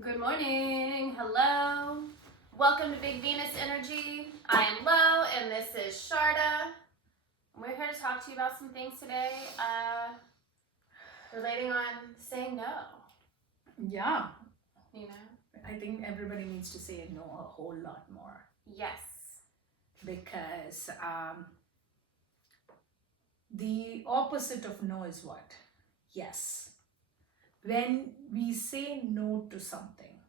Good morning. Hello. Welcome to Big Venus Energy. I am Lo, and this is Sharda. We're here to talk to you about some things today relating on saying no. Yeah, You know? I think everybody needs to say no a whole lot more Yes. because the opposite of no is what? Yes. When we say no to something,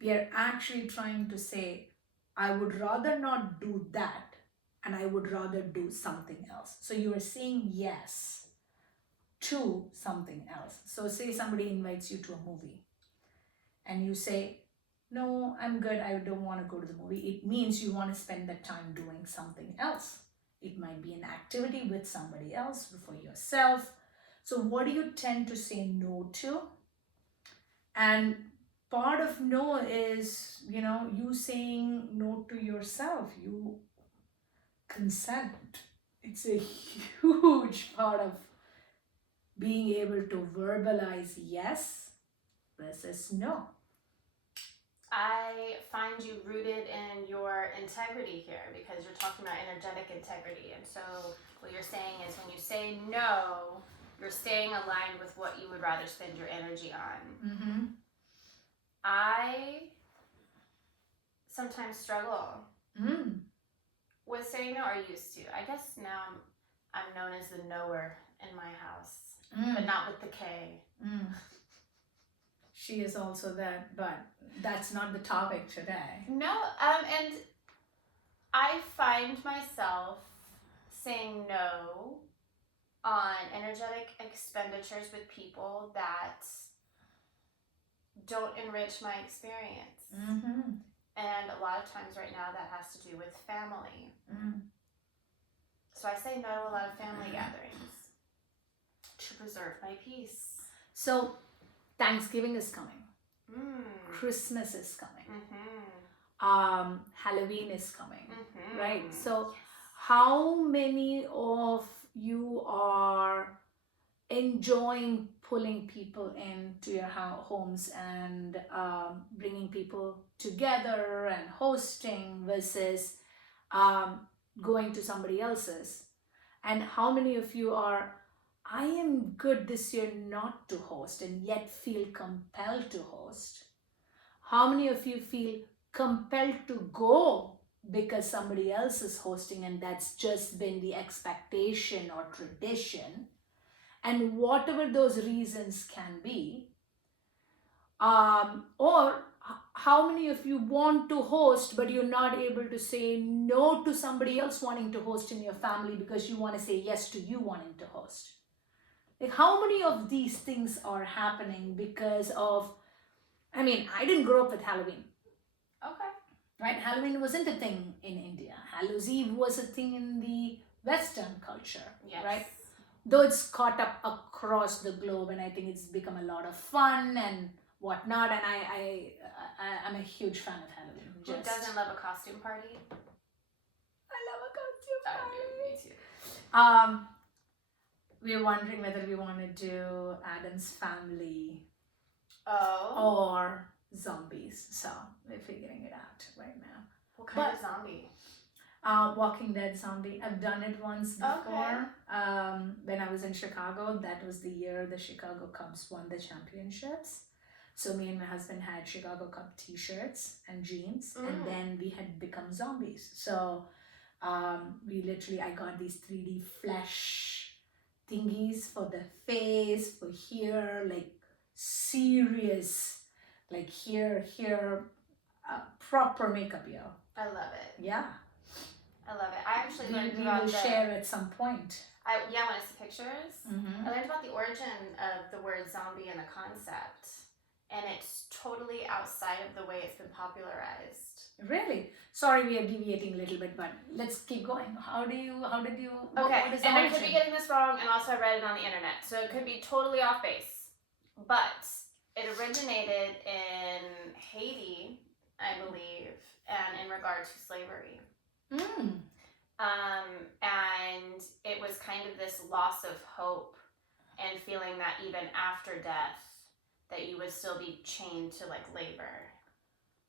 we are actually trying to say, I would rather not do that and I would rather do something else. So you are saying yes to something else. So, say somebody invites you to a movie and you say, no, I'm good, I don't want to go to the movie. It means you want to spend that time doing something else. It might be an activity with somebody else, for yourself. So, what do you tend to say no to? And part of no is, you saying no to yourself. You consent. It's a huge part of being able to verbalize yes versus no. I find you rooted in your integrity here because you're talking about energetic integrity. And so, what you're saying is when you say no, you're staying aligned with what you would rather spend your energy on. Mm-hmm. I sometimes struggle with saying no, or used to. I guess now I'm known as the knower in my house, but not with the K. She is also that, but that's not the topic today. No, and I find myself saying no on energetic expenditures with people that don't enrich my experience. Mm-hmm. And a lot of times right now that has to do with family. So I say no to a lot of family gatherings to preserve my peace. So Thanksgiving is coming. Christmas is coming. Halloween is coming. Right? So how many of you are enjoying pulling people into your homes and bringing people together and hosting versus going to somebody else's? And how many of you are, I am good this year not to host and yet feel compelled to host? How many of you feel compelled to go because somebody else is hosting and that's just been the expectation or tradition? And whatever those reasons can be, or how many of you want to host but you're not able to say no to somebody else wanting to host in your family because you want to say yes to you wanting to host? Like, how many of these things are happening because of, I didn't grow up with Halloween. Okay. Right? Halloween wasn't a thing in India. Hallows Eve was a thing in the Western culture. Yes. Right? Though it's caught up across the globe, and I think it's become a lot of fun and whatnot. And I'm a huge fan of Halloween. Who doesn't love a costume party? I love a costume party. Me too. We're wondering whether we want to do Addams Family Oh. or zombies. So we're figuring it out right now. What kind of zombie? Walking Dead zombie. I've done it once before. Okay. When I was in Chicago, that was the year the Chicago Cubs won the championships. So me and my husband had Chicago Cub t-shirts and jeans, and then we had become zombies. So I got these 3D flesh thingies for the face, for here, like serious, like here, proper makeup, yo. I love it. Yeah. I love it. I actually learned We about will share at some point. I want to see pictures. Mm-hmm. I learned about the origin of the word zombie and the concept, and it's totally outside of the way it's been popularized. Really? Sorry, we are deviating a little bit, but let's keep going. How did you? Okay, what is the and I origin? could be getting this wrong, and also I read it on the internet, so it could be totally off base. But it originated in Haiti, I believe, and in regard to slavery. And it was kind of this loss of hope and feeling that even after death, that you would still be chained to like labor.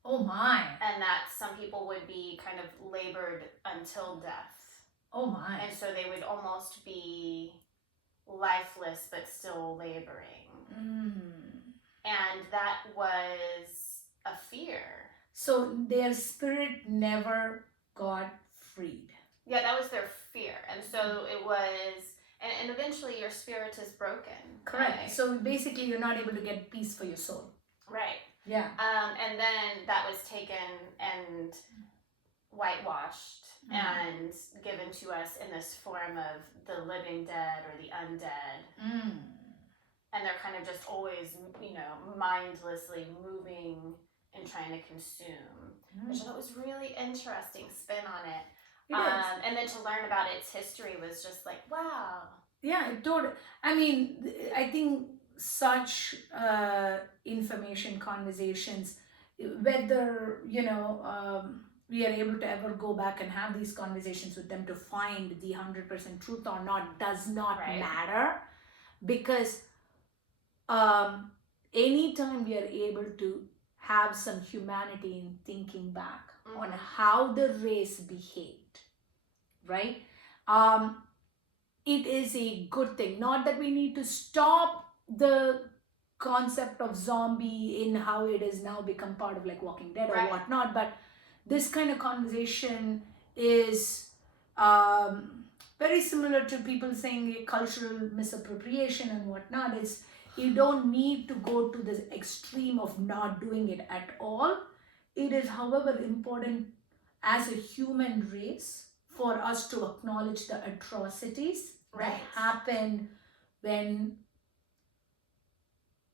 Oh my. And that some people would be kind of labored until death. Oh my. And so they would almost be lifeless but still laboring. And that was a fear. So their spirit never got freed. Yeah, that was their fear. And so it was, and eventually your spirit is broken. Correct. Right? So basically you're not able to get peace for your soul. Right. Yeah. And then that was taken and whitewashed and given to us in this form of the living dead or the undead. And they're kind of just always, you know, mindlessly moving and trying to consume. Which I thought was really interesting spin on it. And then to learn about its history was just like, wow. Yeah, totally. I mean, I think such information conversations, whether, you know, we are able to ever go back and have these conversations with them to find the 100% truth or not does not matter, because anytime we are able to have some humanity in thinking back on how the race behaved, right? It is a good thing. Not that we need to stop the concept of zombie in how it has now become part of like Walking Dead or whatnot, but this kind of conversation is very similar to people saying cultural misappropriation and whatnot. It's, you don't need to go to the extreme of not doing it at all. It is, however, important as a human race for us to acknowledge the atrocities that happened when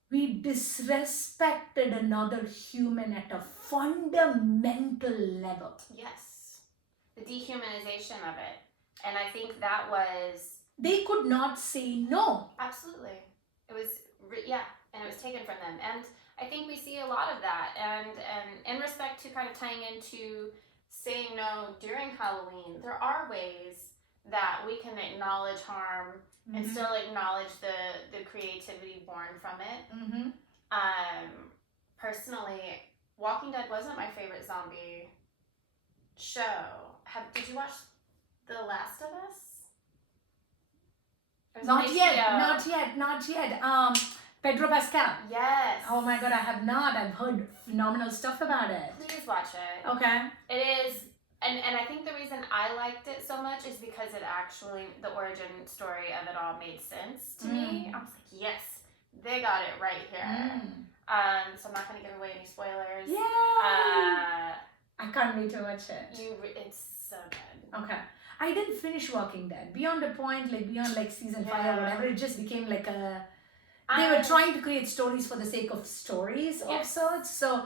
we disrespected another human at a fundamental level. Yes. The dehumanization of it. And I think that was... They could not say no. Absolutely. It was, and it was taken from them. And I think we see a lot of that. And in respect to kind of tying into saying no during Halloween, there are ways that we can acknowledge harm and still acknowledge the creativity born from it. Personally, Walking Dead wasn't my favorite zombie show. Did you watch The Last of Us? Not yet. Pedro Pascal. Yes. Oh my god, I have not. I've heard phenomenal stuff about it. Please watch it. Okay. It is, and I think the reason I liked it so much is because it actually, the origin story of it all made sense to me. I was like, yes, they got it right here. So I'm not going to give away any spoilers. Yeah. I can't wait to watch it. It's so good. Okay. I didn't finish Walking Dead. Beyond a point, like beyond like season 5 or whatever, it just became like a... They were trying to create stories for the sake of stories of sorts, so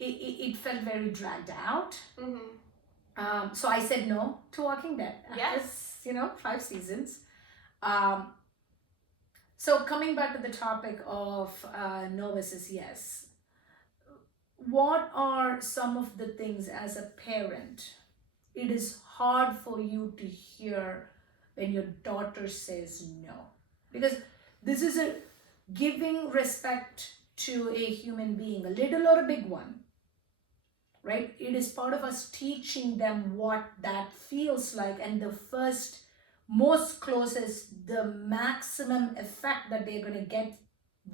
it felt very dragged out. So I said no to Walking Dead. Yes. 5 seasons. So coming back to the topic of no versus yes, what are some of the things as a parent it is hard for you to hear when your daughter says no? Because this is a giving respect to a human being, a little or a big one, right? It is part of us teaching them what that feels like, and the first, most closest, the maximum effect that they're going to get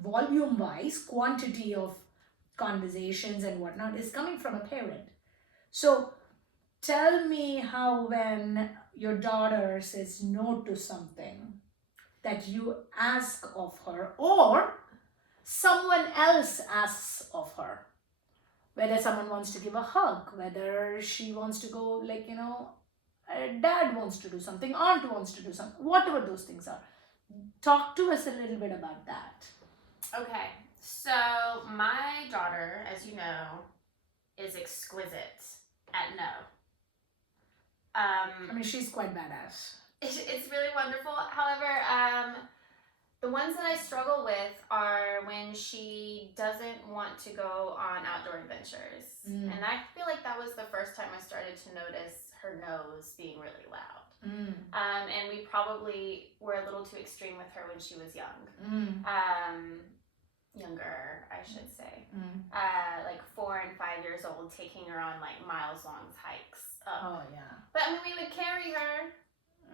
volume wise, quantity of conversations and whatnot, is coming from a parent. So tell me how, when your daughter says no to something that you ask of her, or someone else asks of her, whether someone wants to give a hug, whether she wants to go, like, dad wants to do something, aunt wants to do something, whatever those things are. Talk to us a little bit about that. Okay, so my daughter, as you know, is exquisite at no. I mean, she's quite badass. It's really wonderful. However, the ones that I struggle with are when she doesn't want to go on outdoor adventures. And I feel like that was the first time I started to notice her nose being really loud. And we probably were a little too extreme with her when she was young. younger, I should say, Mm. like 4 and 5 years old, taking her on like miles long hikes up. Oh yeah. But I mean, we would carry her,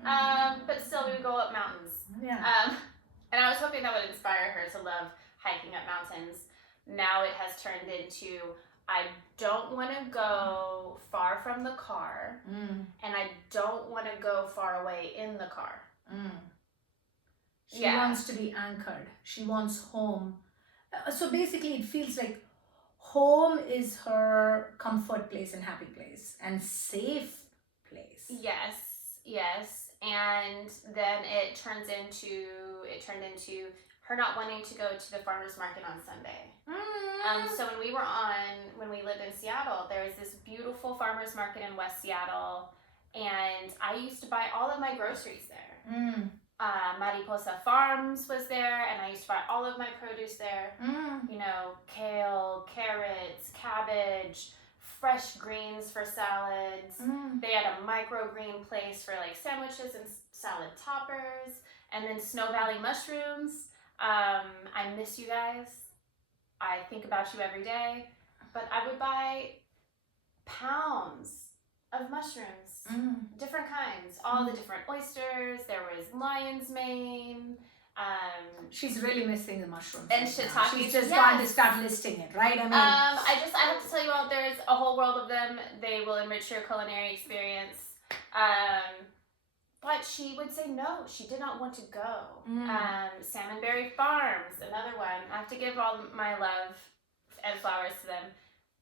Mm. but still we would go up mountains. Yeah. And I was hoping that would inspire her to love hiking up mountains. Now it has turned into, I don't want to go far from the car, Mm. and I don't want to go far away in the car. Mm. She Yeah. wants to be anchored. She wants home. So basically, it feels like home is her comfort place and happy place and safe place. Yes, yes. And then it turned into her not wanting to go to the farmer's market on Sunday. So when we lived in Seattle, there was this beautiful farmer's market in West Seattle, and I used to buy all of my groceries there. Mm. Mariposa Farms was there, and I used to buy all of my produce there. Mm. You know, kale, carrots, cabbage, fresh greens for salads. Mm. They had a microgreen place for like sandwiches and salad toppers, and then Snow Valley mushrooms. I miss you guys. I think about you every day. But I would buy pounds of mushrooms, Mm. different kinds, all the different oysters. There was lion's mane. She's really missing the mushrooms. And right now. shiitake, She's just yes. going to start listing it, right? I mean, I have to tell you all, there's a whole world of them. They will enrich your culinary experience. But she would say no. She did not want to go. Salmonberry Farms, another one. I have to give all my love and flowers to them.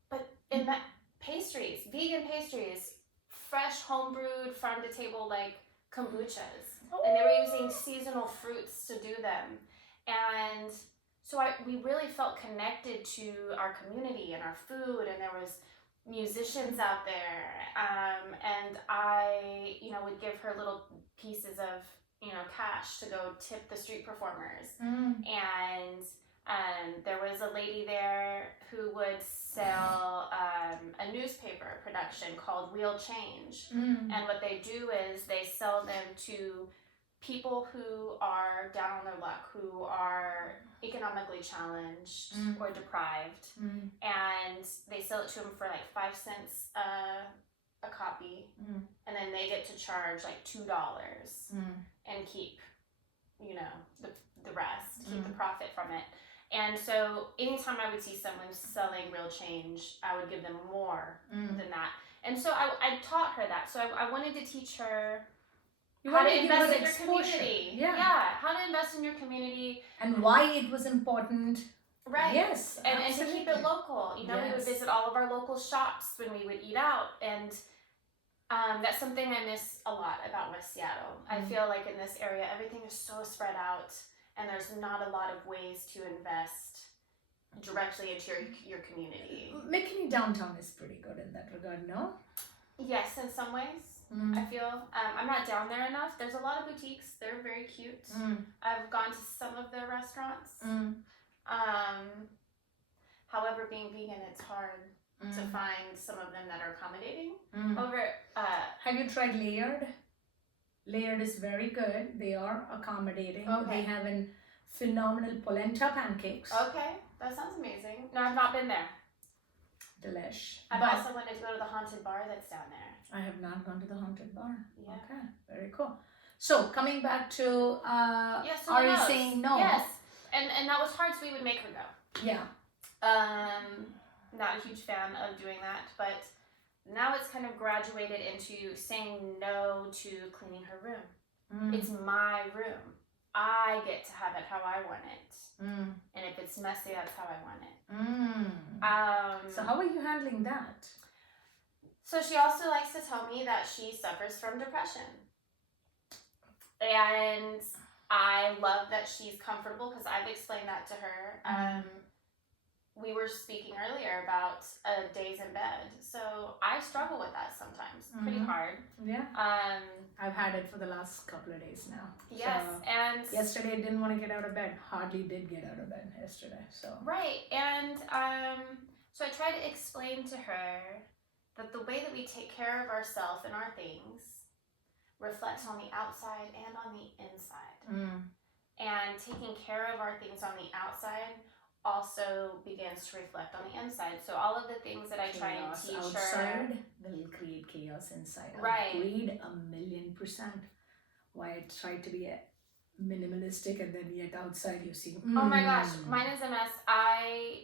But in that pastries, vegan pastries, fresh homebrewed farm to table like kombuchas. And they were using seasonal fruits to do them. And so we really felt connected to our community and our food, and there was musicians out there. And I, would give her little pieces of, cash to go tip the street performers. And there was a lady there who would sell a newspaper production called Real Change. And what they do is they sell them to people who are down on their luck, who are economically challenged or deprived. And they sell it to them for like 5 cents a copy. And then they get to charge like $2 and keep, the rest, keep the profit from it. And so anytime I would see someone selling Real Change, I would give them more than that. And so I taught her that. So I wanted to teach her how to invest in your community. Yeah, how to invest in your community. And why it was important. Right. Yes, and to keep it local. We would visit all of our local shops when we would eat out. And that's something I miss a lot about West Seattle. I feel like in this area, everything is so spread out, and there's not a lot of ways to invest directly into your community. McKinney downtown is pretty good in that regard, no? Yes, in some ways. I feel I'm not down there enough. There's a lot of boutiques. They're very cute. I've gone to some of their restaurants. However, being vegan, it's hard to find some of them that are accommodating. Have you tried Layered? Layered is very good. They are accommodating. Okay. They have a phenomenal polenta pancakes. Okay, that sounds amazing. No, I've not been there. Delish. I've But also wanted to go to the haunted bar that's down there. I have not gone to the haunted bar. Yeah. Okay, very cool. So coming back to Yes, are you saying no? Yes, and that was hard, so we would make her go. Yeah. Not a huge fan of doing that, but now it's kind of graduated into saying no to cleaning her room. It's my room. I get to have it how I want it. And if it's messy, that's how I want it. So how are you handling that? So she also likes to tell me that she suffers from depression. And I love that she's comfortable because I've explained that to her. We were speaking earlier about days in bed. So I struggle with that sometimes. Pretty hard. Yeah. I've had it for the last couple of days now. Yes. So and yesterday I didn't want to get out of bed. Hardly did get out of bed yesterday. So right. And so I try to explain to her that the way that we take care of ourselves and our things reflects on the outside and on the inside. And taking care of our things on the outside also begins to reflect on the inside. So all of the things that I try and Chaos teach her, outside will create chaos inside. Right. Agreed 1,000,000%. Why I try to be a minimalistic and then yet outside you see. oh my gosh, mine is a mess. I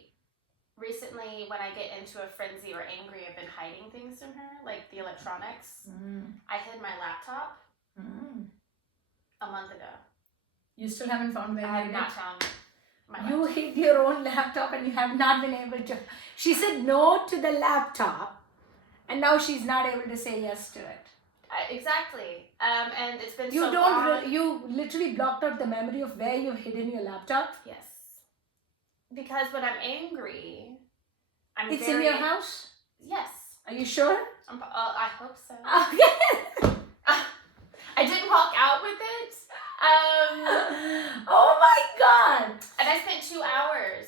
recently, when I get into a frenzy or angry, I've been hiding things from her, like the electronics. I hid my laptop a month ago. You still haven't found where I have you not hid found my it? You laptop. hid your own laptop and you have not been able to. She said no to the laptop and now she's not able to say yes to it. Exactly. And it's been You so don't. long. You literally blocked out the memory of where you've hidden your laptop. Yes. Because when I'm angry, It's in your house. Yes. Are you sure? I hope so. Okay. I didn't walk out with it. Oh my God. And I spent 2 hours,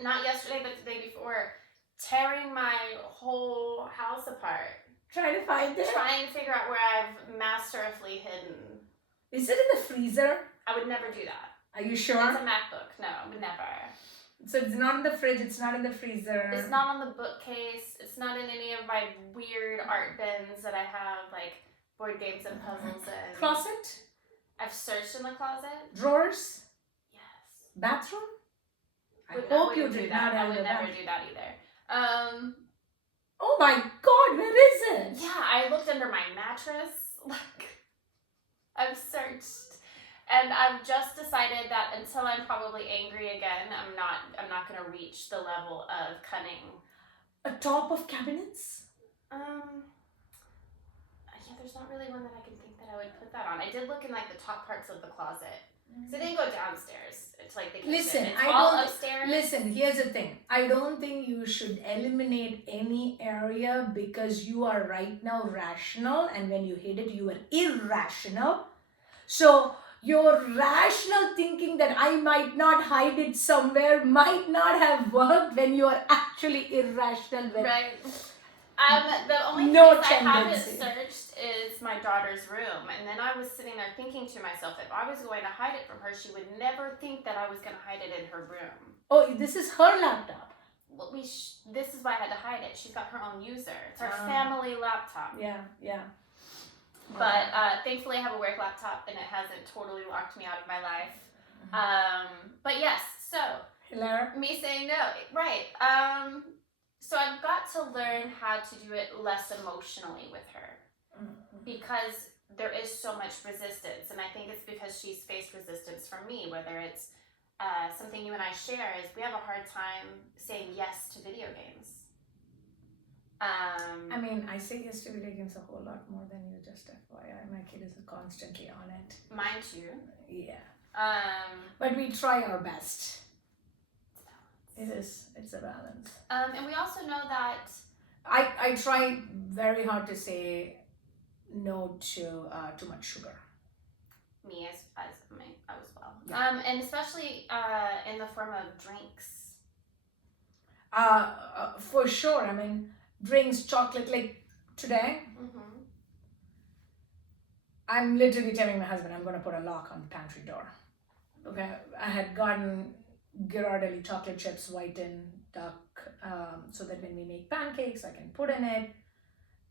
not yesterday, but the day before, tearing my whole house apart. Trying to find it. Trying to figure out where I've masterfully hidden. Is it in the freezer? I would never do that. Are you sure? It's a MacBook. No, I would never. So it's not in the fridge, it's not in the freezer. It's not on the bookcase. It's not in any of my weird art bins that I have, like board games and puzzles and. Closet? I've searched in the closet. Drawers? Yes. Bathroom? I Would- hope you wouldn't did do that. not I have would the never bath- do that either. Oh my God, where is it? Yeah, I looked under my mattress. Like, I've searched, and I've just decided that until I'm probably angry again, I'm not gonna reach the level of cunning. Atop of cabinets? Yeah, there's not really one that I can think that I would put that on. I did look in like the top parts of the closet. So I didn't go downstairs. It's like the kitchen. Listen, it's I all don't- upstairs. Listen, here's the thing. I don't think you should eliminate any area because you are right now rational, and when you hid it, you were irrational. So your rational thinking that I might not hide it somewhere might not have worked when you are actually irrational. Right. The only No place I haven't tendency. searched is my daughter's room. And then I was sitting there thinking to myself, if I was going to hide it from her, she would never think that I was going to hide it in her room. Oh, this is her laptop. Well, this is why I had to hide it. She's got her own user. It's her Ah. family laptop. Yeah. But thankfully, I have a work laptop, and it hasn't totally locked me out of my life. But yes, so Hilaire? me saying no, right? So I've got to learn how to do it less emotionally with her because there is so much resistance, and I think it's because she's faced resistance from me. Whether it's something you and I share is we have a hard time saying yes to video games. I mean, I say yes to video games a whole lot more than you, just FYI. My kid is constantly on it. Mine too. Yeah. But But we try our best. It's a balance. and we also know that I try very hard to say no to too much sugar. me as well. Yeah. And especially in the form of drinks. For sure. I mean, drinks, chocolate, like today, I'm literally telling my husband I'm going to put a lock on the pantry door. Okay, I had gotten Ghirardelli chocolate chips, white and dark, so that when we make pancakes, I can put in it.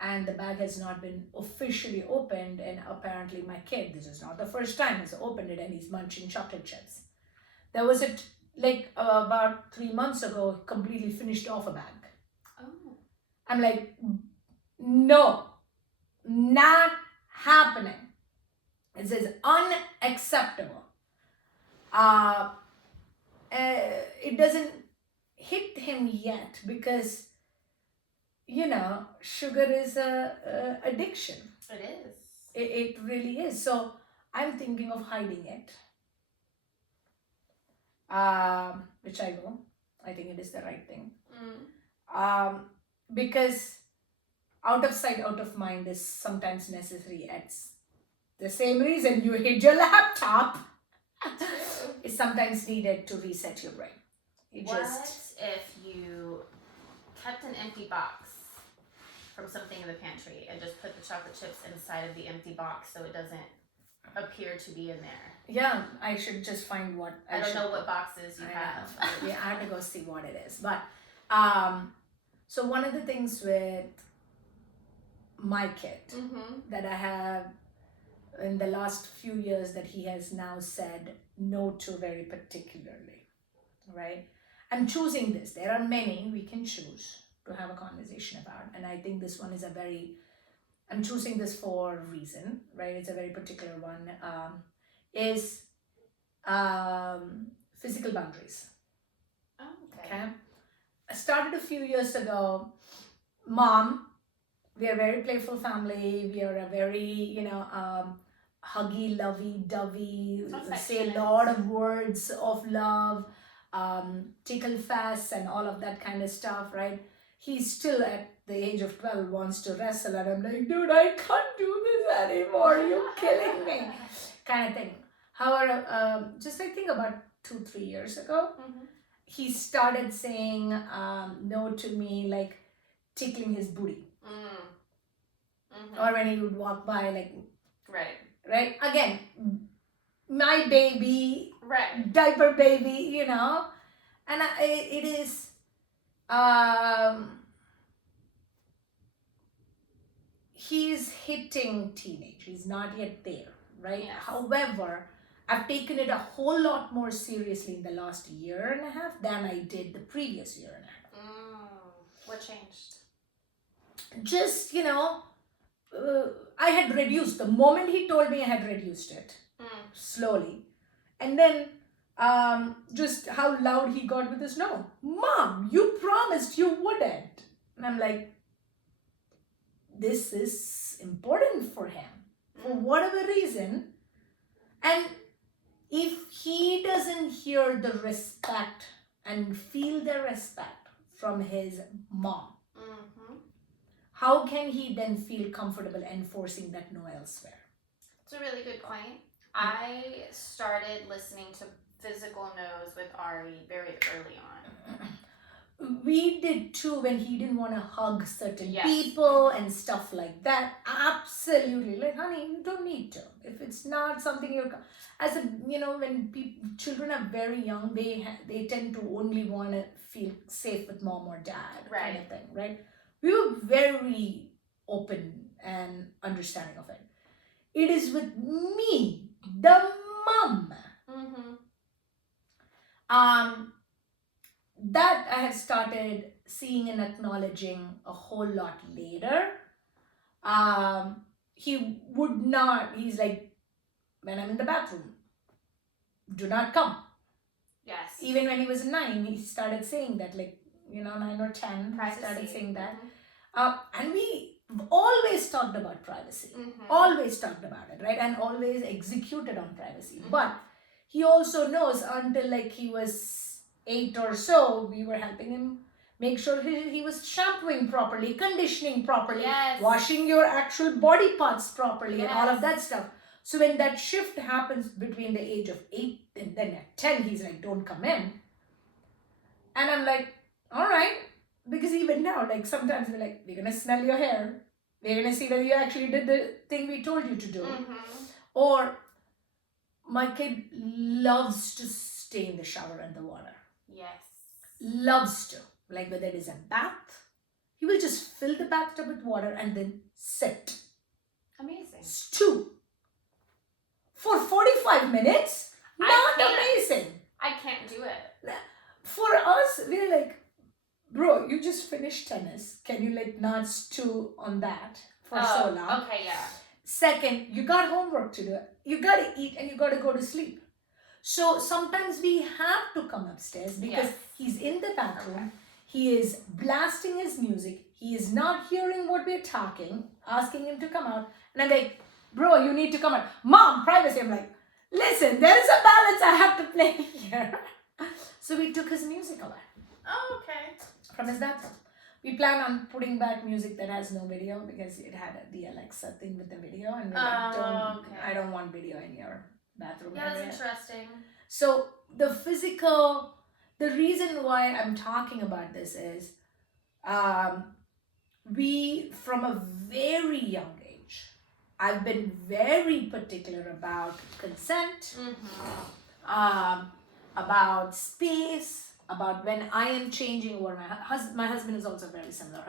And the bag has not been officially opened, and apparently my kid, this is not the first time, has opened it and he's munching chocolate chips. There was about 3 months ago, completely finished off a bag. Oh. I'm like, no, not happening. This is unacceptable. It doesn't hit him yet because, you know, sugar is a addiction. It is. It really is. So I'm thinking of hiding it, which I will. I think it is the right thing. Because out of sight, out of mind is sometimes necessary. It's the same reason you hid your laptop. It's sometimes needed to reset your brain. What if you kept an empty box from something in the pantry and just put the chocolate chips inside of the empty box so it doesn't appear to be in there? Yeah, I should just find what I don't should know put. what boxes you I have. know. Yeah, I have to go see what it is. But so one of the things with my kid that I have in the last few years that he has now said no to very particularly, right? I'm choosing this. There are many we can choose to have a conversation about, and I think this one is I'm choosing this for a reason, right? It's a very particular one. Is physical boundaries. Okay. I started a few years ago. Mom, we are a very playful family. We are a very, huggy, lovey, dovey, say a lot of words of love, tickle fast, and all of that kind of stuff, right? He's still at the age of 12 wants to wrestle, and I'm like, dude, I can't do this anymore. You're killing me, kind of thing. However, just I think about 2-3 years ago, he started saying no to me, like tickling his booty. Or when he would walk by, like, right? Again, my baby, diaper baby, and it is, he's hitting teenage. He's not yet there, right? Yes. However, I've taken it a whole lot more seriously in the last year and a half than I did the previous year and a half. What changed? Just, I had reduced. The moment he told me, I had reduced it slowly. And then just how loud he got with his no. Mom, you promised you wouldn't. And I'm like, this is important for him for whatever reason. And if he doesn't hear the respect and feel the respect from his mom, how can he then feel comfortable enforcing that no elsewhere? It's a really good point. I started listening to physical no's with Ari very early on. We did too when he didn't want to hug certain people and stuff like that. Absolutely. Like, honey, you don't need to. If it's not something you're... As a, when children are very young, they tend to only want to feel safe with mom or dad, kind of thing, right? We were very open and understanding of it. It is with me, the mom, that I have started seeing and acknowledging a whole lot later. He would not, he's like, when I'm in the bathroom, do not come. Yes. Even when he was 9, he started saying that, like, 9 or 10, privacy. He started saying that. And we always talked about privacy. Always talked about it, right? And always executed on privacy. But he also knows until like he was 8 or so, we were helping him make sure he was shampooing properly, conditioning properly, washing your actual body parts properly, and all of that stuff. So when that shift happens between the age of 8 and then at 10, he's like, don't come in. And I'm like, all right. Because even now, like sometimes we're like, we're going to smell your hair. We're going to see whether you actually did the thing we told you to do. Or my kid loves to stay in the shower and the water. Yes. Loves to. Like whether it is a bath, he will just fill the bathtub with water and then sit. Amazing. Stew. For 45 minutes? Not amazing. I can't do it. For us, we're like, bro, you just finished tennis. Can you like not stew on that for so long? Okay, yeah. Second, you got homework to do. You got to eat and you got to go to sleep. So sometimes we have to come upstairs because he's in the bathroom. He is blasting his music. He is not hearing what we're talking, asking him to come out. And I'm like, bro, you need to come out. Mom, privacy. I'm like, listen, there is a balance I have to play here. So we took his music away. Oh, okay. From his bathroom. We plan on putting back music that has no video because it had the Alexa thing with the video. And we're like, I don't want video in your bathroom. Yeah, that's interesting. So the reason why I'm talking about this is we, from a very young age, I've been very particular about consent, about space, about when I am changing, or my husband is also very similar.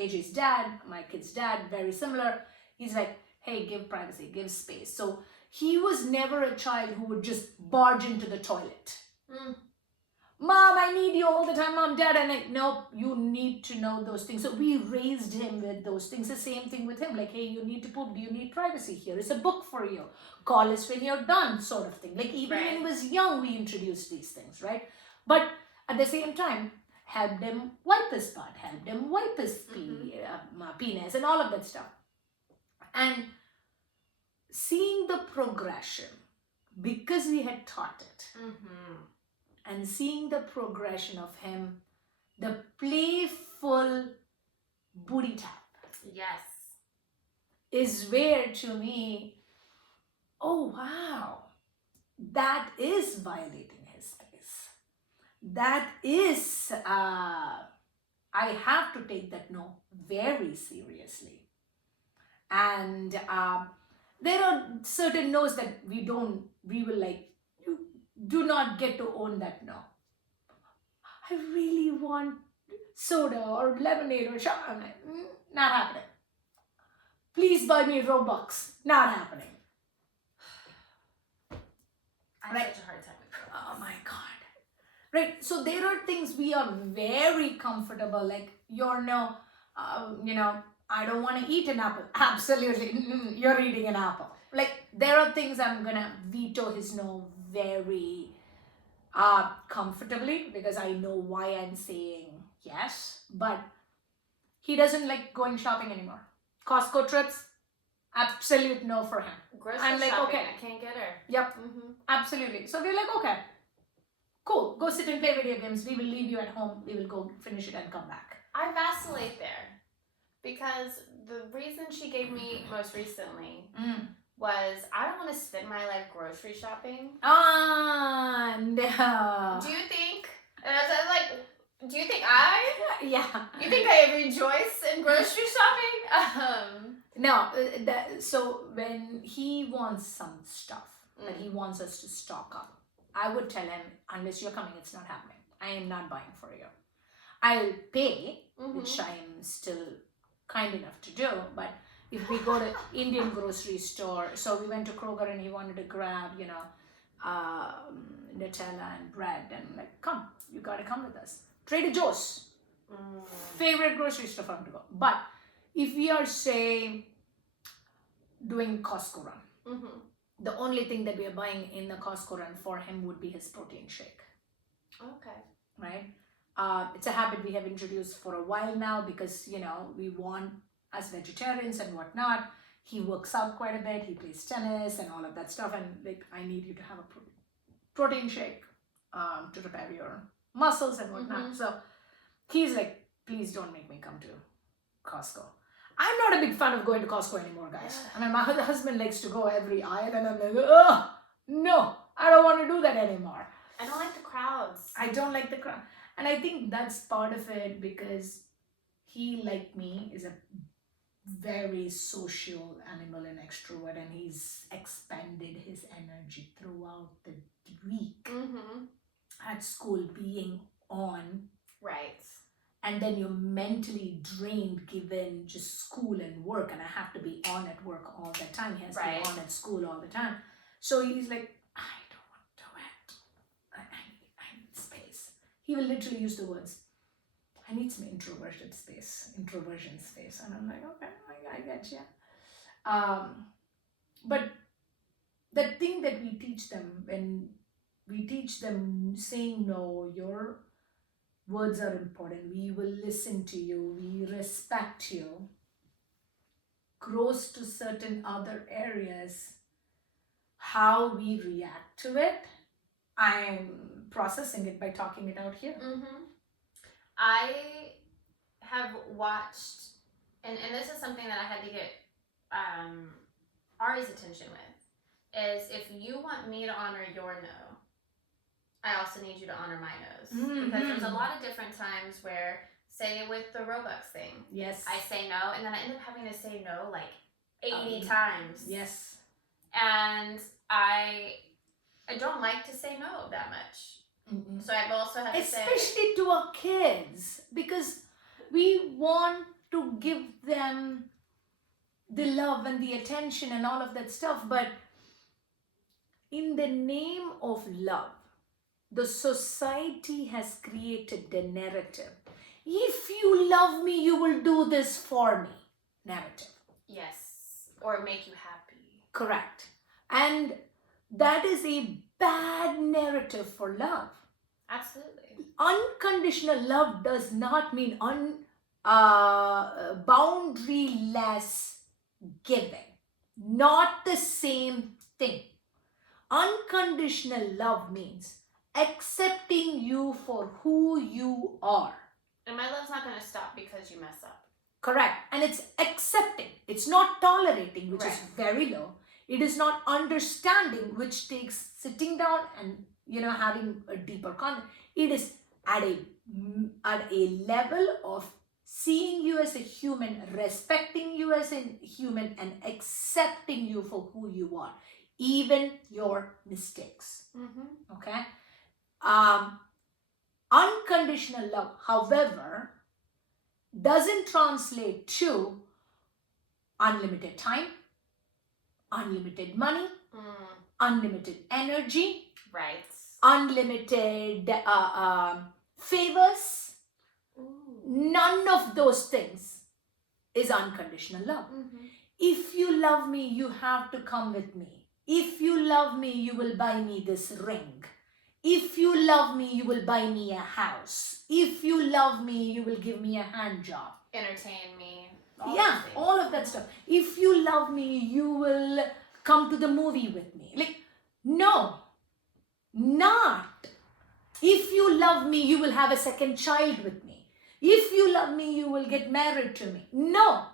AJ's dad, my kid's dad, very similar. He's like, hey, give privacy, give space. So he was never a child who would just barge into the toilet. Mom, I need you all the time. Mom, Dad, and like, nope, you need to know those things. So we raised him with those things. The same thing with him. Like, hey, you need to poop. Do you need privacy? Here is a book for you. Call us when you're done, sort of thing. Like, even when he was young, we introduced these things, right? But at the same time, helped him wipe his butt, helped him wipe his penis, and all of that stuff. And seeing the progression, because we had taught it, and seeing the progression of him, the playful booty tap. Yes. Is where, to me, oh wow, that is violating his space. That is, I have to take that no very seriously. And there are certain no's that we will like, you do not get to own that no. I really want soda or lemonade or shot. I'm like, not happening. Please buy me Robux. Not happening. I have such a hard time with Robux. Oh my God. Right. So there are things we are very comfortable. Like, I don't want to eat an apple. Absolutely. You're eating an apple. Like, there are things I'm going to veto his no very comfortably, because I know why I'm saying yes. But he doesn't like going shopping anymore. Costco trips, absolute no for him. Grocery I'm like, shopping, okay. I can't get her. Yep, absolutely. So we're like, okay, cool. Go sit and play video games. We will leave you at home. We will go finish it and come back. I vacillate there, because the reason she gave me most recently was, I don't want to spend my life grocery shopping. Ah, no. Do you think? And I was like, do you think Yeah. You think I rejoice in grocery shopping? No. So when he wants some stuff that he wants us to stock up, I would tell him, unless you're coming, it's not happening. I am not buying for you. I'll pay, which I am still kind enough to do, but if we go to Indian grocery store, so we went to Kroger and he wanted to grab, Nutella and bread, and I'm like, come, you gotta come with us. Trader Joe's, favorite grocery store for him to go. But if we are, say, doing Costco run, the only thing that we are buying in the Costco run for him would be his protein shake. Okay. Right? It's a habit we have introduced for a while now, because, we want, as vegetarians and whatnot, he works out quite a bit, he plays tennis and all of that stuff, and like, I need you to have a protein shake to repair your muscles and whatnot. So he's like, please don't make me come to Costco. I'm not a big fan of going to Costco anymore, guys. I mean, my husband likes to go every aisle, and I'm like, oh, no, I don't want to do that anymore. I don't like the crowds. I don't like the crowd. And I think that's part of it, because he, like me, is a very social animal and extrovert, and he's expended his energy throughout the week at school, being on. Right. And then you're mentally drained given just school and work, and I have to be on at work all the time. He has to be on at school all the time. So he's like, I don't want to do it. I need space. He will literally use the words, I need some introversion space. And I'm like, okay, I get you. But the thing that we teach them, when we teach them saying no, your words are important, we will listen to you, we respect you, grows to certain other areas, how we react to it, I'm processing it by talking it out here. I have watched, and this is something that I had to get Ari's attention with, is if you want me to honor your no, I also need you to honor my no's. Because there's a lot of different times where, say with the Robux thing, yes, I say no, and then I end up having to say no like 80 times. Yes. And I don't like to say no that much. Mm-mm. So I've also had to say, Especially to our kids, because we want to give them the love and the attention and all of that stuff, but in the name of love, the society has created the narrative. If you love me, you will do this for me. Narrative. yes, or make you happy. Correct. And that is a bad narrative for love. Absolutely. Unconditional love does not mean boundaryless giving. Not the same thing. Unconditional love means accepting you for who you are. And my love's not going to stop because you mess up. Correct. And it's accepting. It's not tolerating, which is Right. very low. It is not understanding, which takes sitting down and having a deeper context. It is at a level of seeing you as a human, respecting you as a human, and accepting you for who you are, even your mistakes. Mm-hmm. Okay. Unconditional love, however, doesn't translate to unlimited time, unlimited money, unlimited energy, Right. unlimited favors. Ooh. None of those things is unconditional love. Mm-hmm. If you love me, you have to come with me. If you love me, you will buy me this ring. If you love me, you will buy me a house. If you love me, you will give me a hand job. Entertain me. All of that stuff. If you love me, you will come to the movie with me. Like, no, not. If you love me, you will have a second child with me. If you love me, you will get married to me. No.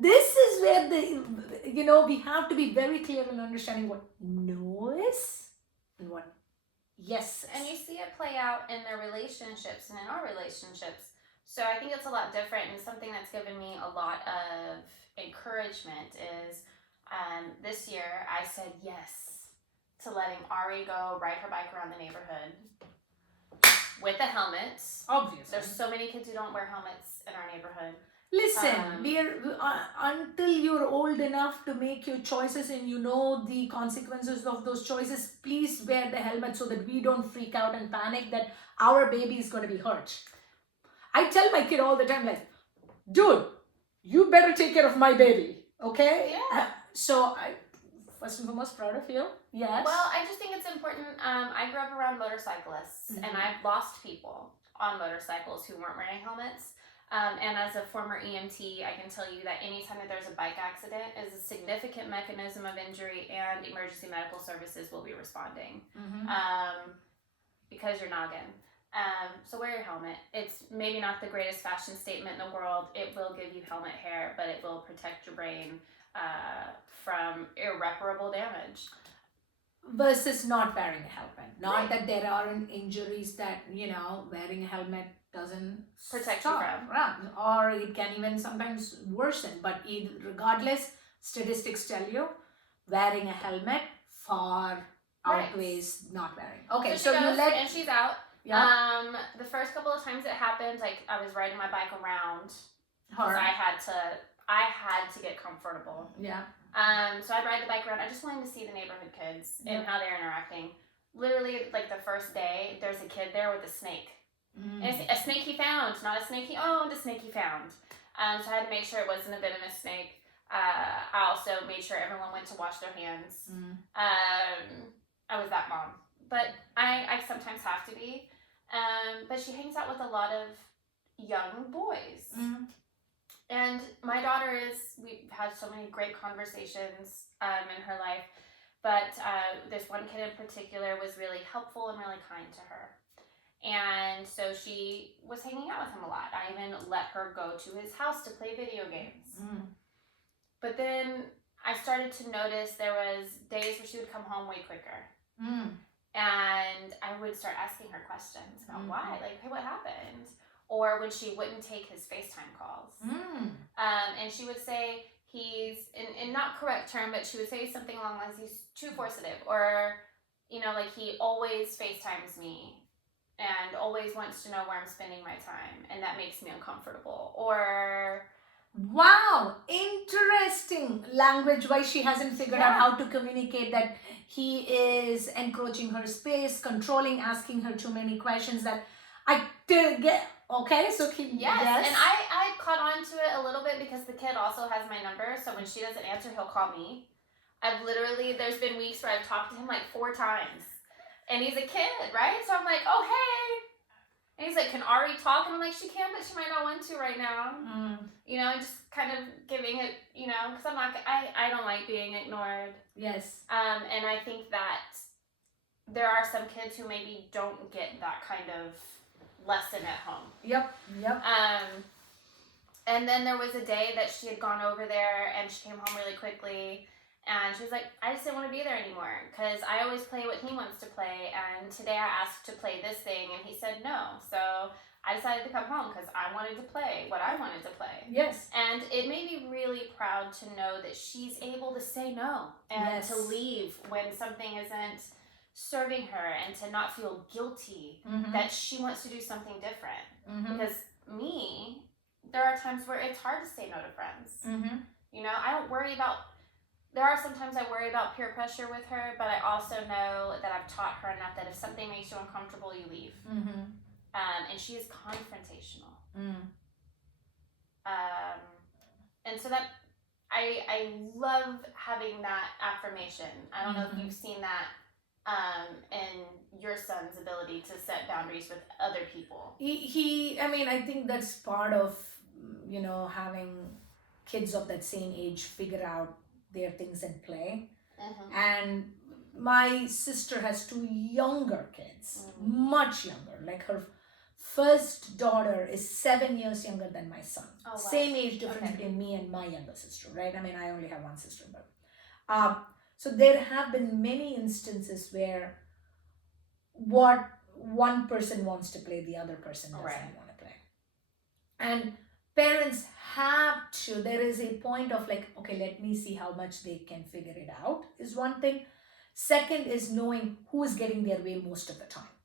This is where we have to be very clear in understanding what no is and what yes is. And you see it play out in their relationships and in our relationships. So I think it's a lot different, and something that's given me a lot of encouragement is this year I said yes to letting Ari go ride her bike around the neighborhood with a helmet. Obviously. There's so many kids who don't wear helmets in our neighborhood. Listen, until you're old enough to make your choices and you know the consequences of those choices, please wear the helmet so that we don't freak out and panic that our baby is going to be hurt. I tell my kid all the time, like, dude, you better take care of my baby, okay? Yeah. So I, first and foremost, proud of you. Yes. Well, I just think it's important. I grew up around motorcyclists, and I've lost people on motorcycles who weren't wearing helmets. And as a former EMT, I can tell you that anytime that there's a bike accident is a significant mechanism of injury, and emergency medical services will be responding because you're noggin. So wear your helmet. It's maybe not the greatest fashion statement in the world. It will give you helmet hair, but it will protect your brain from irreparable damage. Versus not wearing a helmet. Not Right. that there aren't injuries that, wearing a helmet doesn't Protect stop, you from. right? Or it can even sometimes worsen. But regardless, statistics tell you wearing a helmet far Right. outweighs not wearing. Okay, So so she you goes, let and she's out. yeah, The first couple of times it happened, like I was riding my bike around because her. I had to get comfortable. Yeah. So I'd ride the bike around. I just wanted to see the neighborhood kids and how they're interacting. Literally, like the first day, there's a kid there with a snake. And it's a snake he found, not a snake he owned, a snake he found. So I had to make sure it wasn't a venomous snake. I also made sure everyone went to wash their hands. I was that mom. But I sometimes have to be. But she hangs out with a lot of young boys. And my daughter we've had so many great conversations in her life. But this one kid in particular was really helpful and really kind to her. And so she was hanging out with him a lot. I even let her go to his house to play video games. But then I started to notice there was days where she would come home way quicker. And I would start asking her questions about why. Like, hey, what happened? or when she wouldn't take his FaceTime calls. Mm. And she would say he's, in not correct term, but she would say something along the lines, he's too forcible, or, you know, like he always FaceTimes me and always wants to know where I'm spending my time, and that makes me uncomfortable. Or Wow, interesting language. Why she hasn't figured out Yeah. how to communicate that he is encroaching her space, controlling, asking her too many questions that I did get. Okay, so yes, and I caught on to it a little bit because the kid also has my number, so when she doesn't answer, he'll call me. I've literally, there's been weeks where I've talked to him like 4 times, and he's a kid, right? So I'm like, oh hey, and he's like, can Ari talk? And I'm like, she can, but she might not want to right now. Mm, You know, just kind of giving it, you know, because I don't like being ignored. yes. And I think that there are some kids who maybe don't get that kind of lesson at home. Yep. And then there was a day that she had gone over there and she came home really quickly, and she was like, I just didn't want to be there anymore because I always play what he wants to play, and today I asked to play this thing and he said no. So I decided to come home because I wanted to play what I wanted to play. Yes. And it made me really proud to know that she's able to say no and Yes. to leave when something isn't serving her, and to not feel guilty Mhm. that she wants to do something different. Mhm. Because me, there are times where it's hard to say no to friends. Mhm. You know, I don't worry about, there are sometimes I worry about peer pressure with her, but I also know that I've taught her enough that if something makes you uncomfortable, you leave. Mhm. And she is confrontational. Mm. And so that, I love having that affirmation. I don't know if Mhm. you've seen that in your son's ability to set boundaries with other people. He I mean, I think that's part of, you know, having kids of that same age figure out their things and play. And my sister has 2 younger kids, much younger. Like her first daughter is 7 years younger than my son. Oh, wow. Same age difference Okay. between me and my younger sister, right? I mean, I only have one sister, but so there have been many instances where what one person wants to play, the other person doesn't Right. want to play. And parents have to, there is a point of like, okay, let me see how much they can figure it out, is one thing. Second is knowing who is getting their way most of the time.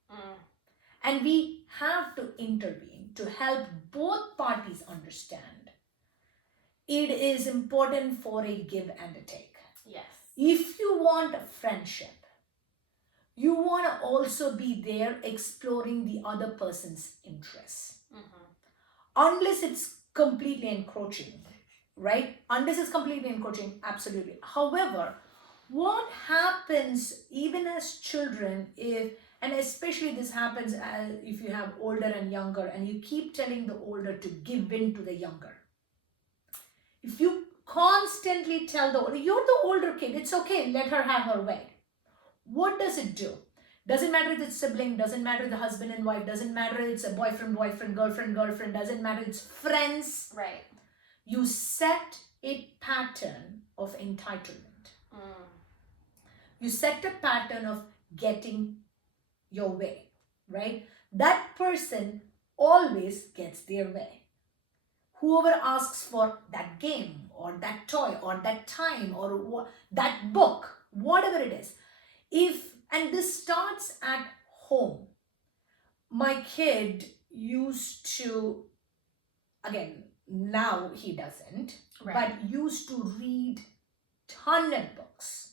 And we have to intervene to help both parties understand it is important for a give and a take. Yes. If you want a friendship, you want to also be there exploring the other person's interests. Unless it's completely encroaching, right? Unless it's completely encroaching, absolutely. However, what happens even as children, and especially this happens if you have older and younger, and you keep telling the older to give in to the younger. If you constantly tell the older, you're the older kid, it's okay, let her have her way. What does it do? Doesn't matter if it's sibling, doesn't matter if the husband and wife, doesn't matter if it's a boyfriend, girlfriend, doesn't matter if it's friends. Right. You set a pattern of entitlement. You set a pattern of getting your way, right? That person always gets their way. Whoever asks for that game or that toy or that time or that book, whatever it is, and this starts at home. My kid used to, again, now he doesn't, Right. but used to read ton of books.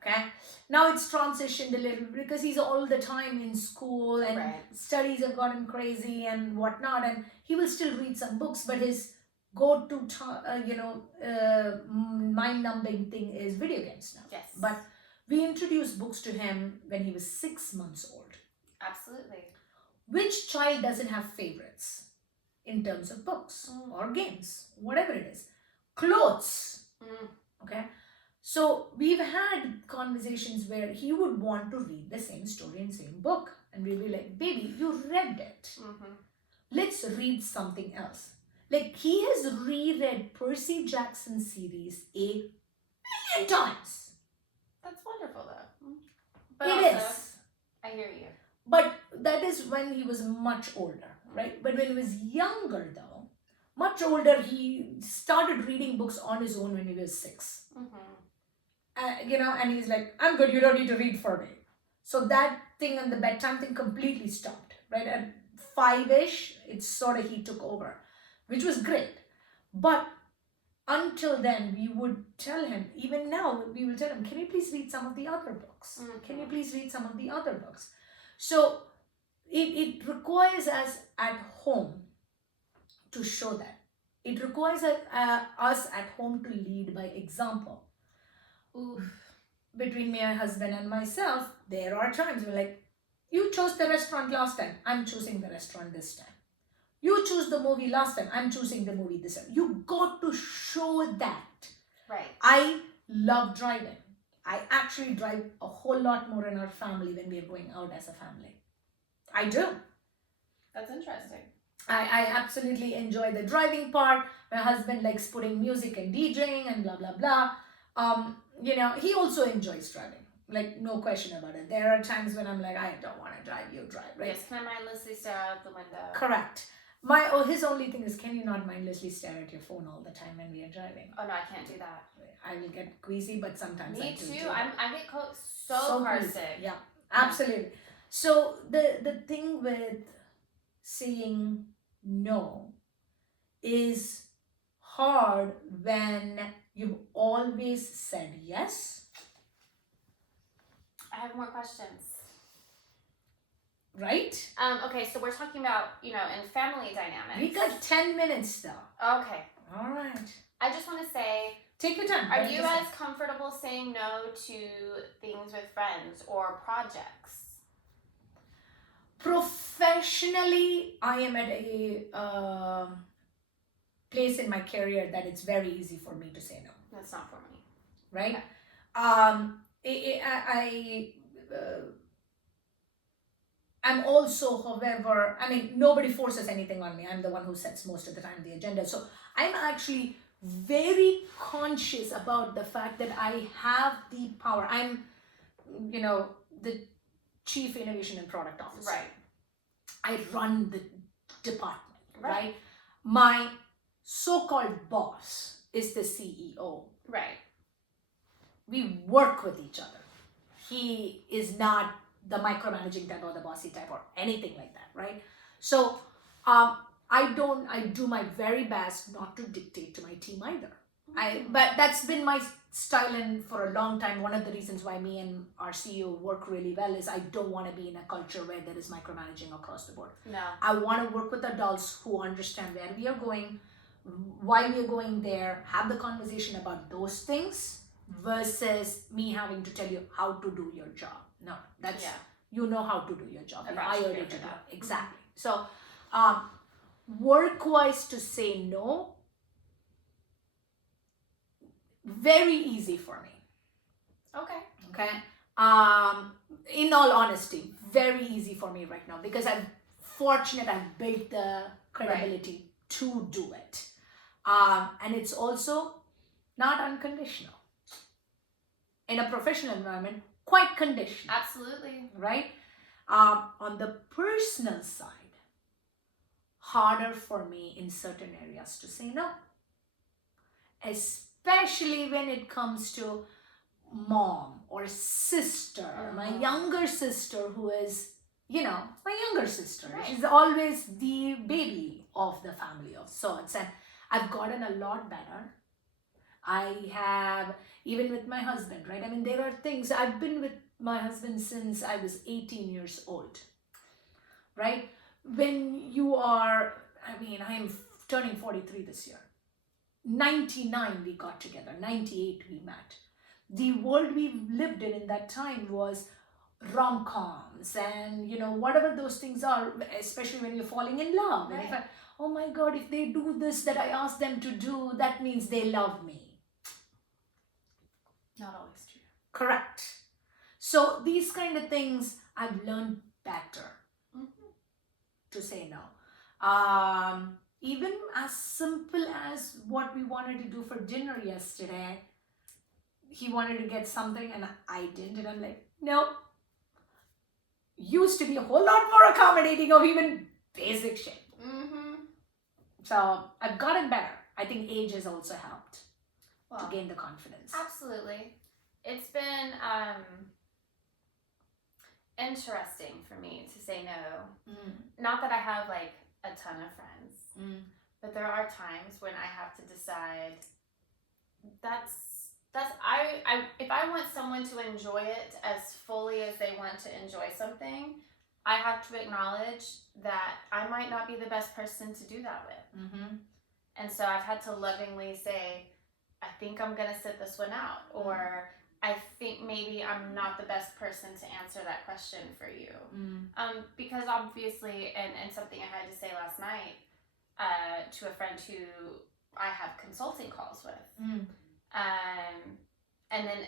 Okay, now it's transitioned a little bit because he's all the time in school and Right. studies have gotten crazy and whatnot, and he will still read some books, but his go-to mind-numbing thing is video games now. Yes. But we introduced books to him when he was 6 months old. Absolutely. Which child doesn't have favorites in terms of books or games, whatever it is? Clothes. Okay. So we've had conversations where he would want to read the same story in same book. And we'd be like, baby, you read it. Let's read something else. Like he has reread Percy Jackson series a million times. That's wonderful though. But It also, is. I hear you. But that is when he was much older. right? But when he was younger, though, much older, he started reading books on his own when he was 6. And he's like, I'm good, you don't need to read for me. So that thing and the bedtime thing completely stopped, right? At 5-ish, it's sort of he took over, which was great. But until then, we would tell him, even now, we will tell him, can you please read some of the other books? Can you please read some of the other books? So it requires us at home to show that. It requires us at home to lead by example. Oof. Between my husband and myself, there are times we're like, you chose the restaurant last time, I'm choosing the restaurant this time. You chose the movie last time, I'm choosing the movie this time. You got to show that. Right. I love driving. I actually drive a whole lot more in our family when we are going out as a family. I do. That's interesting. I absolutely enjoy the driving part. My husband likes putting music and DJing and blah, blah, blah. He also enjoys driving. Like, no question about it. There are times when I'm like, I don't want to drive, you drive, right? Yes, can I mindlessly stare out the window? Correct. His only thing is, can you not mindlessly stare at your phone all the time when we are driving? Oh no, I can't do that. I will get queasy, but sometimes Me I do. too. I get so car queasy. sick. Yeah, absolutely. So the thing with saying no is hard when you've always said yes. I have more questions. Right? Okay, so we're talking about, in family dynamics. We got 10 minutes though. Okay. All right. I just want to say, take your time. Are you as comfortable saying no to things with friends or projects? Professionally, I am at a place in my career that it's very easy for me to say no. That's not for me. Right? Okay. I'm also, however, nobody forces anything on me. I'm the one who sets most of the time the agenda. So I'm actually very conscious about the fact that I have the power. I'm, the Chief Innovation and Product Officer. Right. I run the department, Right. right? My so-called boss is the CEO. Right. We work with each other. He is not the micromanaging type or the bossy type or anything like that, right? So I do my very best not to dictate to my team either. But that's been my style, and for a long time, one of the reasons why me and our CEO work really well is I don't want to be in a culture where there is micromanaging across the board. No. I want to work with adults who understand where we are going, why we are going there, have the conversation about those things versus me having to tell you how to do your job. No, that's, you know how to do your job. You hired you to do it. Exactly. So, work-wise, to say no, very easy for me. Okay. In all honesty, very easy for me right now because I've built the credibility to do it. And it's also not unconditional. In a professional environment, quite conditional. Absolutely. Right? On the personal side, harder for me in certain areas to say no. Especially when it comes to mom or sister, my younger sister who is, my younger sister. Right. She's always the baby of the family of sorts. And I've gotten a lot better. I have, even with my husband, right? There are things, I've been with my husband since I was 18 years old, right? When you are, I am turning 43 this year. 99 we got together, 98 we met. The world we lived in that time was rom-coms and, whatever those things are, especially when you're falling in love. Right. And if oh my God, if they do this that I asked them to do, that means they love me. Not always true. Correct. So these kind of things I've learned better to say no. Even as simple as what we wanted to do for dinner yesterday, he wanted to get something and I didn't, and I'm like, no. Used to be a whole lot more accommodating of even basic shit. Mm-hmm. So I've gotten better. I think age has also helped Well, to gain the confidence. absolutely. It's been interesting for me to say no. Not that I have like a ton of friends, but there are times when I have to decide that's I if I want someone to enjoy it as fully as they want to enjoy something, I have to acknowledge that I might not be the best person to do that with. And so I've had to lovingly say, I think I'm gonna sit this one out, or I think maybe I'm not the best person to answer that question for you. Because obviously, and something I had to say last night to a friend who I have consulting calls with, and then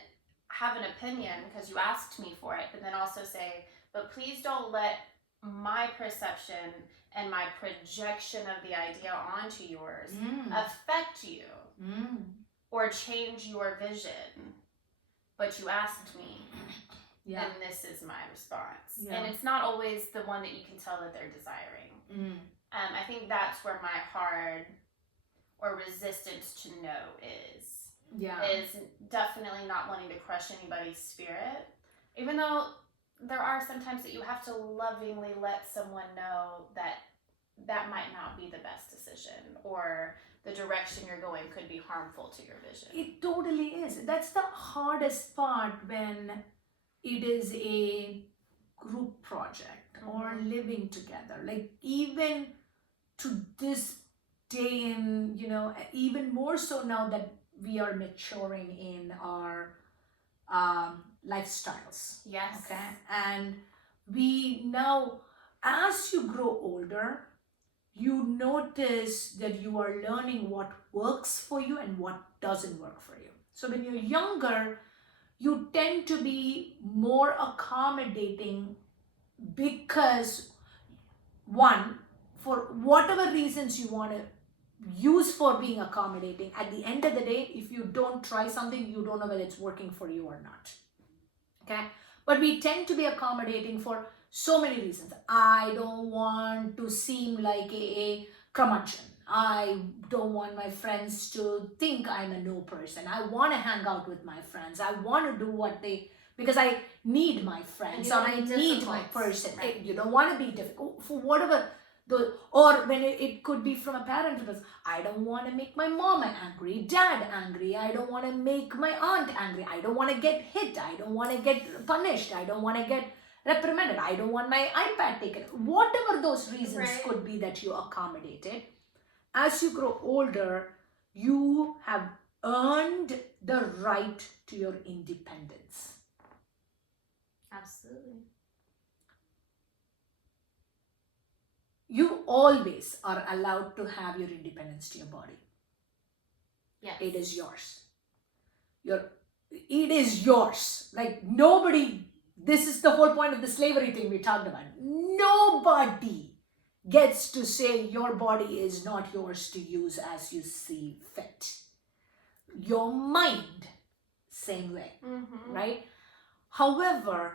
have an opinion because you asked me for it, but then also say, but please don't let my perception and my projection of the idea onto yours affect you or change your vision. But you asked me, and this is my response. And it's not always the one that you can tell that they're desiring. I think that's where my hard or resistance to no is. Is definitely not wanting to crush anybody's spirit. Even though there are some times that you have to lovingly let someone know that that might not be the best decision, or the direction you're going could be harmful to your vision. It totally is. That's the hardest part when it is a group project or living together. Like even to this day, and even more so now that we are maturing in our lifestyles. Yes. Okay. And we now, as you grow older, you notice that you are learning what works for you and what doesn't work for you. So when you're younger, you tend to be more accommodating because, one, for whatever reasons you want to use for being accommodating, at the end of the day, if you don't try something, you don't know whether it's working for you or not. Okay? But we tend to be accommodating for so many reasons. I don't want to seem like a curmudgeon. I don't want my friends to think I'm a no person. I want to hang out with my friends. I want to do what they, because I need my friends, or I need my person. Right. You don't want to be difficult for whatever. Or when it could be from a parent who does, I don't want to make my mom angry, dad angry, I don't want to make my aunt angry, I don't want to get hit, I don't want to get punished, I don't want to get reprimanded, I don't want my iPad taken. Whatever those reasons could be that you accommodated, as you grow older, you have earned the right to your independence. Absolutely. You always are allowed to have your independence to your body. Yes. It is yours. It is yours. Like nobody, this is the whole point of the slavery thing we talked about. Nobody gets to say your body is not yours to use as you see fit. Your mind, same way, right? However,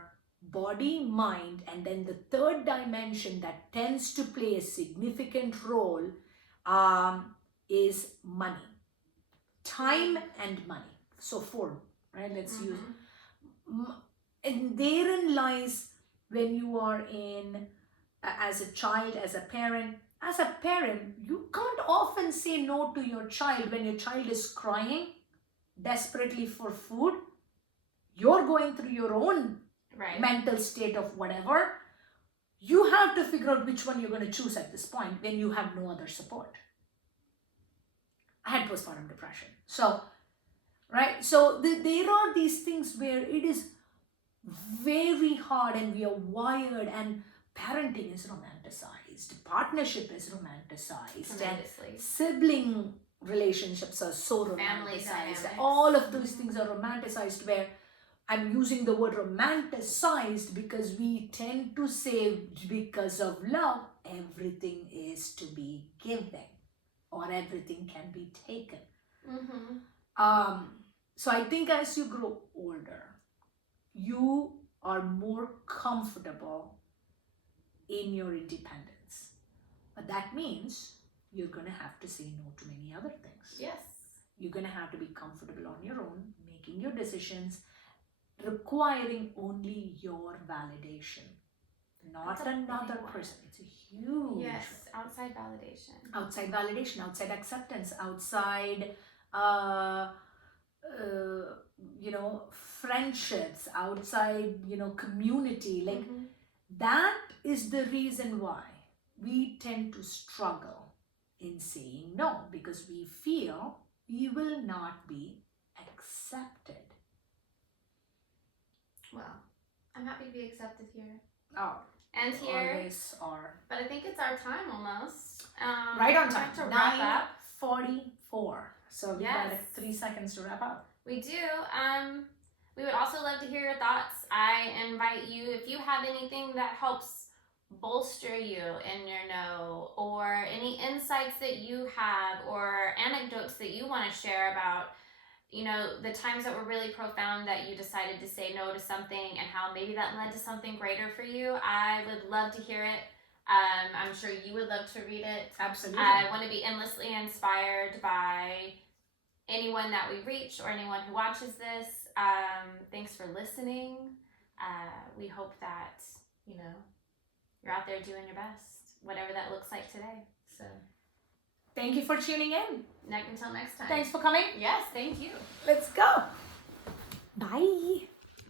body, mind, and then the third dimension that tends to play a significant role is money. Time and money. So four, right? Let's use. And therein lies when you are in, as a child, as a parent. As a parent, you can't often say no to your child when your child is crying desperately for food. You're going through your own mental state of whatever. You have to figure out which one you're going to choose at this point when you have no other support. I had postpartum depression. So, right? So there are these things where it is very hard, and we are wired, and parenting is romanticized. Partnership is romanticized. And sibling relationships are so romanticized. All of those things are romanticized, where I'm using the word romanticized because we tend to say, because of love, everything is to be given or everything can be taken. So I think as you grow older, you are more comfortable in your independence. that means you're going to have to say no to many other things. Yes. You're going to have to be comfortable on your own, making your decisions, requiring only your validation, not That's a another big one. person. It's a huge Yes, outside validation. outside validation, outside acceptance, outside friendships, outside community. Like Mhm. that is the reason why we tend to struggle in saying no, because we feel we will not be accepted. Well, I'm happy to be accepted here Oh, and here, always are. but I think it's our time almost. Right on we time. have to wrap up. 9:44. So we got Yes. 3 seconds to wrap up. We do. We would also love to hear your thoughts. I invite you, if you have anything that helps bolster you in your no, or any insights that you have, or anecdotes that you want to share about, the times that were really profound that you decided to say no to something and how maybe that led to something greater for you, I would love to hear it. I'm sure you would love to read it. Absolutely. I want to be endlessly inspired by anyone that we reach or anyone who watches this. Thanks for listening. We hope that, you're out there doing your best, whatever that looks like today. So, Thank you for tuning in. until next time. Thanks for coming. Yes, thank you. Let's go. Bye.